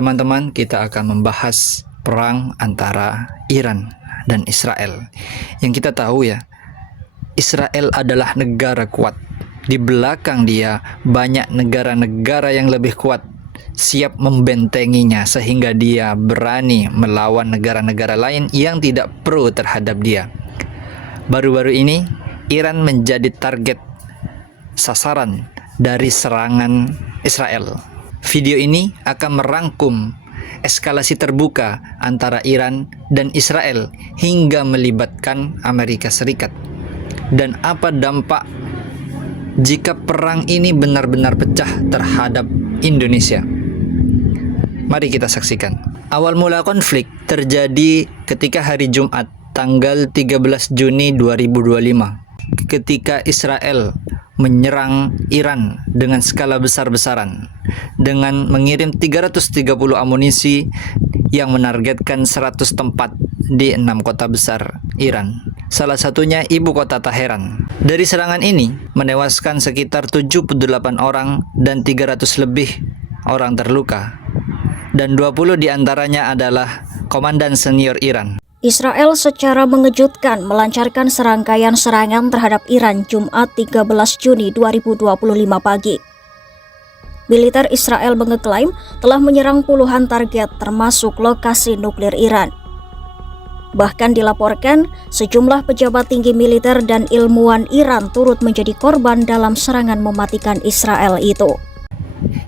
Teman-teman, kita akan membahas perang antara Iran dan Israel. Yang kita tahu ya, Israel adalah negara kuat. Di belakang dia banyak negara-negara yang lebih kuat, siap membentenginya sehingga dia berani melawan negara-negara lain yang tidak pro terhadap dia. Baru-baru ini, Iran menjadi target sasaran dari serangan Israel. Video ini akan merangkum eskalasi terbuka antara Iran dan Israel hingga melibatkan Amerika Serikat. Dan apa dampak jika perang ini benar-benar pecah terhadap Indonesia? Mari kita saksikan. Awal mula konflik terjadi ketika hari Jumat tanggal 13 Juni 2025. Ketika Israel menyerang Iran dengan skala besar-besaran dengan mengirim 330 amunisi yang menargetkan 100 tempat di 6 kota besar Iran. Salah satunya ibu kota Teheran. Dari serangan ini menewaskan sekitar 78 orang dan 300 lebih orang terluka. Dan 20 diantaranya adalah komandan senior Iran. Israel secara mengejutkan melancarkan serangkaian serangan terhadap Iran Jumat 13 Juni 2025 pagi. Militer Israel mengeklaim telah menyerang puluhan target termasuk lokasi nuklir Iran. Bahkan dilaporkan sejumlah pejabat tinggi militer dan ilmuwan Iran turut menjadi korban dalam serangan mematikan Israel itu.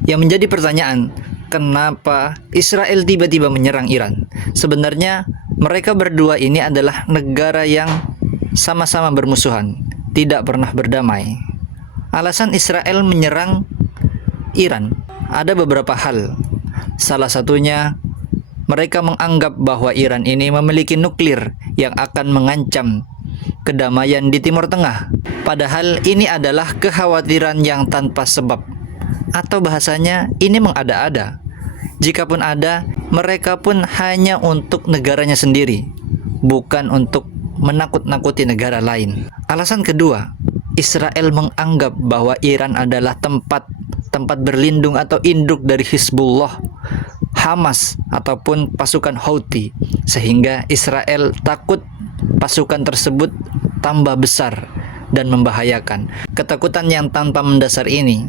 Yang menjadi pertanyaan, kenapa Israel tiba-tiba menyerang Iran? Sebenarnya mereka berdua ini adalah negara yang sama-sama bermusuhan, tidak pernah berdamai. Alasan Israel menyerang Iran ada beberapa hal. Salah satunya, mereka menganggap bahwa Iran ini memiliki nuklir yang akan mengancam kedamaian di Timur Tengah. Padahal ini adalah kekhawatiran yang tanpa sebab. Atau bahasanya, ini mengada-ada. Jikapun ada, mereka pun hanya untuk negaranya sendiri, bukan untuk menakut-nakuti negara lain. Alasan kedua, Israel menganggap bahwa Iran adalah tempat berlindung atau induk dari Hizbullah, Hamas, ataupun pasukan Houthi, sehingga Israel takut pasukan tersebut tambah besar dan membahayakan. Ketakutan yang tanpa mendasar ini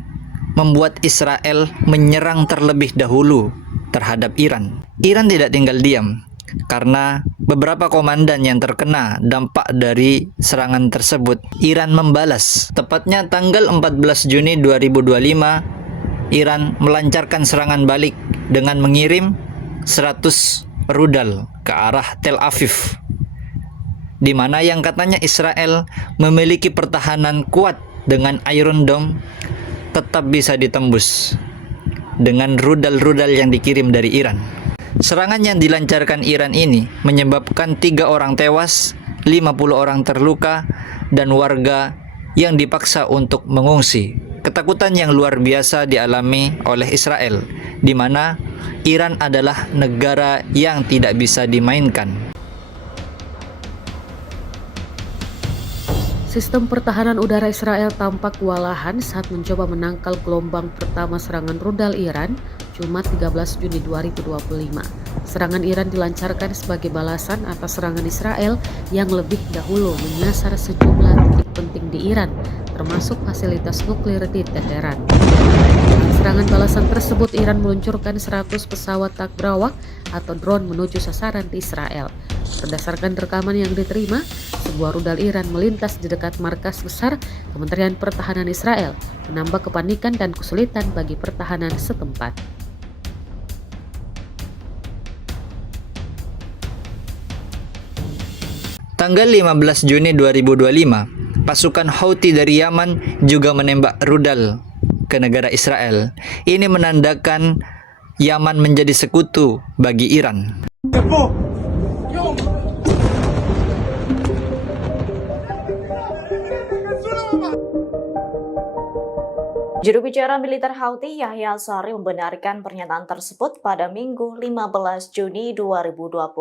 membuat Israel menyerang terlebih dahulu terhadap Iran. Iran tidak tinggal diam karena beberapa komandan yang terkena dampak dari serangan tersebut. Iran membalas. Tepatnya tanggal 14 Juni 2025, Iran melancarkan serangan balik dengan mengirim 100 rudal ke arah Tel Aviv, di mana yang katanya Israel memiliki pertahanan kuat dengan Iron Dome tetap bisa ditembus dengan rudal-rudal yang dikirim dari Iran. Serangan yang dilancarkan Iran ini menyebabkan 3 orang tewas, 50 orang terluka, dan warga yang dipaksa untuk mengungsi. Ketakutan yang luar biasa dialami oleh Israel, di mana Iran adalah negara yang tidak bisa dimainkan. Sistem pertahanan udara Israel tampak kewalahan saat mencoba menangkal gelombang pertama serangan rudal Iran Jumat 13 Juni 2025. Serangan Iran dilancarkan sebagai balasan atas serangan Israel yang lebih dahulu menyasar sejumlah titik penting di Iran, termasuk fasilitas nuklir di Teheran. Dalam serangan balasan tersebut, Iran meluncurkan 100 pesawat tak berawak atau drone menuju sasaran di Israel. Berdasarkan rekaman yang diterima, sebuah rudal Iran melintas di dekat markas besar Kementerian Pertahanan Israel, menambah kepanikan dan kesulitan bagi pertahanan setempat. Tanggal 15 Juni 2025, pasukan Houthi dari Yaman juga menembak rudal ke negara Israel. Ini menandakan Yaman menjadi sekutu bagi Iran. Juru bicara militer Houthi Yahya Saree membenarkan pernyataan tersebut pada Minggu 15 Juni 2025.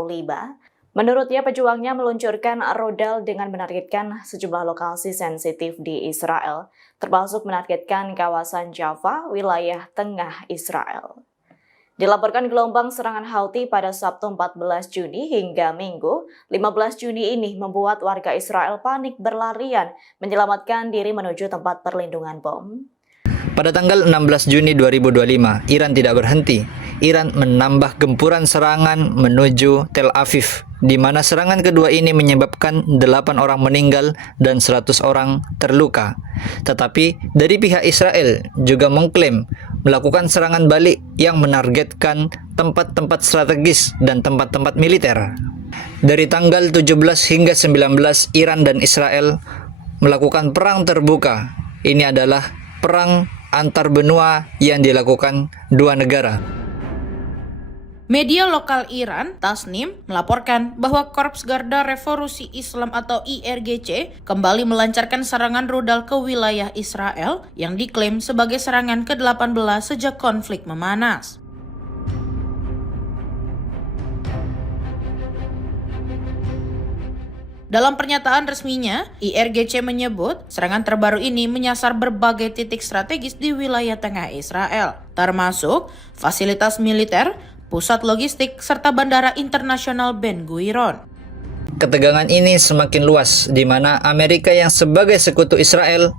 Menurutnya, pejuangnya meluncurkan rudal dengan menargetkan sejumlah lokasi sensitif di Israel, termasuk menargetkan kawasan Jaffa, wilayah tengah Israel. Dilaporkan gelombang serangan Houthi pada Sabtu 14 Juni hingga Minggu 15 Juni ini membuat warga Israel panik berlarian menyelamatkan diri menuju tempat perlindungan bom. Pada tanggal 16 Juni 2025, Iran tidak berhenti. Iran menambah gempuran serangan menuju Tel Aviv, di mana serangan kedua ini menyebabkan 8 orang meninggal dan 100 orang terluka. Tetapi dari pihak Israel juga mengklaim melakukan serangan balik yang menargetkan tempat-tempat strategis dan tempat-tempat militer. Dari tanggal 17 hingga 19, Iran dan Israel melakukan perang terbuka. Ini adalah perang antar benua yang dilakukan dua negara. Media lokal Iran, Tasnim, melaporkan bahwa Korps Garda Revolusi Islam atau IRGC kembali melancarkan serangan rudal ke wilayah Israel yang diklaim sebagai serangan ke-18 sejak konflik memanas. Dalam pernyataan resminya, IRGC menyebut serangan terbaru ini menyasar berbagai titik strategis di wilayah tengah Israel, termasuk fasilitas militer, pusat logistik, serta Bandara Internasional Ben Gurion. Ketegangan ini semakin luas, di mana Amerika yang sebagai sekutu Israel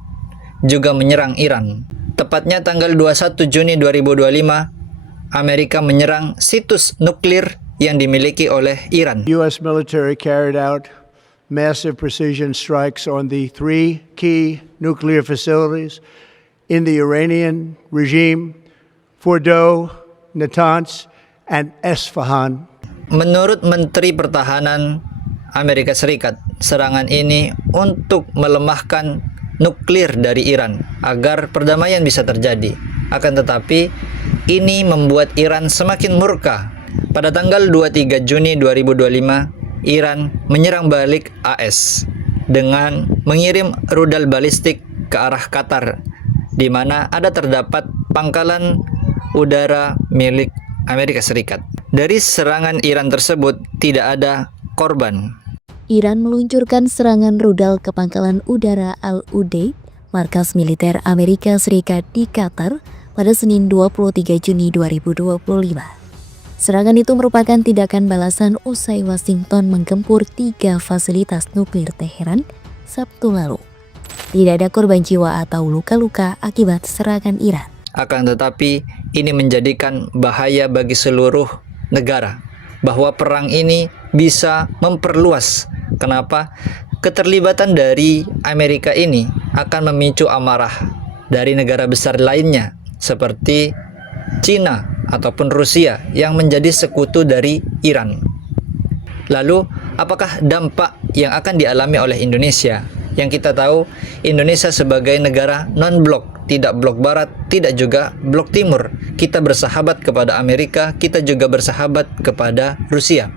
juga menyerang Iran. Tepatnya tanggal 21 Juni 2025, Amerika menyerang situs nuklir yang dimiliki oleh Iran. U.S. military carried out massive precision strikes on the 3 key nuclear facilities in the Iranian regime, Fordow, Natanz, and Esfahan. Menurut Menteri Pertahanan Amerika Serikat, serangan ini untuk melemahkan nuklir dari Iran agar perdamaian bisa terjadi. Akan tetapi, ini membuat Iran semakin murka. Pada tanggal 23 Juni 2025, Iran menyerang balik AS dengan mengirim rudal balistik ke arah Qatar, di mana ada terdapat pangkalan udara milik Amerika Serikat. Dari serangan Iran tersebut tidak ada korban. Iran meluncurkan serangan rudal ke pangkalan udara Al-Udeid, markas militer Amerika Serikat di Qatar pada Senin 23 Juni 2025. Serangan itu merupakan tindakan balasan usai Washington menggempur 3 fasilitas nuklir Teheran Sabtu lalu. Tidak ada korban jiwa atau luka-luka akibat serangan Iran. Akan tetapi, ini menjadikan bahaya bagi seluruh negara, bahwa perang ini bisa memperluas. Kenapa? Keterlibatan dari Amerika ini akan memicu amarah dari negara besar lainnya, seperti Cina ataupun Rusia yang menjadi sekutu dari Iran. Lalu, apakah dampak yang akan dialami oleh Indonesia? Yang kita tahu, Indonesia sebagai negara non-blok, tidak blok barat, tidak juga blok timur. Kita bersahabat kepada Amerika, kita juga bersahabat kepada Rusia.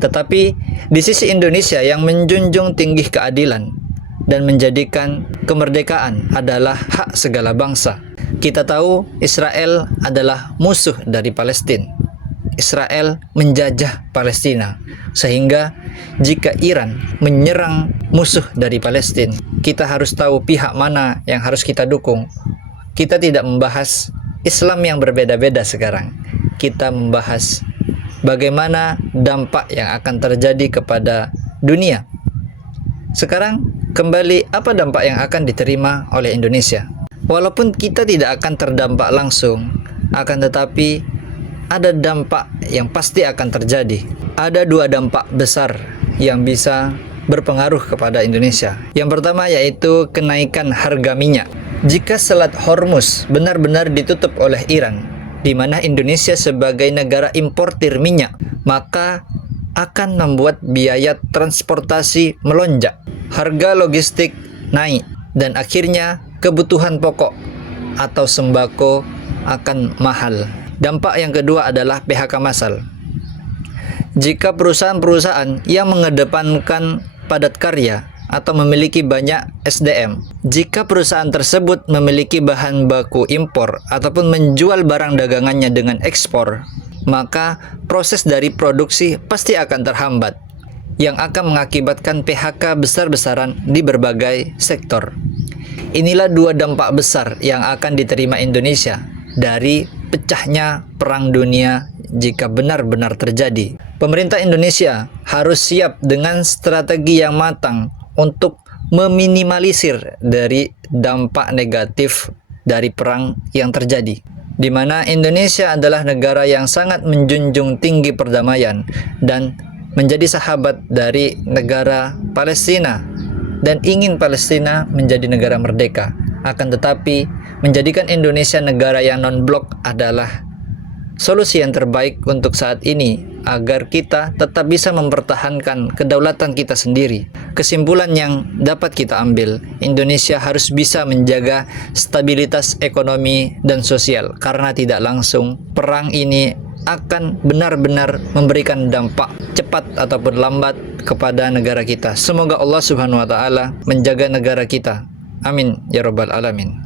Tetapi di sisi Indonesia yang menjunjung tinggi keadilan dan menjadikan kemerdekaan adalah hak segala bangsa. Kita tahu Israel adalah musuh dari Palestina. Israel menjajah Palestina, sehingga jika Iran menyerang musuh dari Palestina, kita harus tahu pihak mana yang harus kita dukung. Kita tidak membahas Islam yang berbeda-beda sekarang. Kita membahas bagaimana dampak yang akan terjadi kepada dunia. Sekarang kembali, apa dampak yang akan diterima oleh Indonesia? Walaupun kita tidak akan terdampak langsung, akan tetapi ada dampak yang pasti akan terjadi. Ada 2 dampak besar yang bisa berpengaruh kepada Indonesia. Yang pertama yaitu kenaikan harga minyak. Jika Selat Hormuz benar-benar ditutup oleh Iran, di mana Indonesia sebagai negara importir minyak, maka akan membuat biaya transportasi melonjak, harga logistik naik, dan akhirnya kebutuhan pokok atau sembako akan mahal. Dampak yang kedua adalah PHK massal. Jika perusahaan-perusahaan yang mengedepankan padat karya atau memiliki banyak SDM, jika perusahaan tersebut memiliki bahan baku impor ataupun menjual barang dagangannya dengan ekspor, maka proses dari produksi pasti akan terhambat, yang akan mengakibatkan PHK besar-besaran di berbagai sektor. Inilah 2 dampak besar yang akan diterima Indonesia dari pecahnya perang dunia jika benar-benar terjadi. Pemerintah Indonesia harus siap dengan strategi yang matang untuk meminimalisir dari dampak negatif dari perang yang terjadi, di mana Indonesia adalah negara yang sangat menjunjung tinggi perdamaian dan menjadi sahabat dari negara Palestina dan ingin Palestina menjadi negara merdeka. Akan tetapi, menjadikan Indonesia negara yang non-blok adalah solusi yang terbaik untuk saat ini agar kita tetap bisa mempertahankan kedaulatan kita sendiri. Kesimpulan yang dapat kita ambil, Indonesia harus bisa menjaga stabilitas ekonomi dan sosial, karena tidak langsung perang ini akan benar-benar memberikan dampak cepat ataupun lambat kepada negara kita. Semoga Allah Subhanahu wa taala menjaga negara kita. Amin ya rabbal alamin.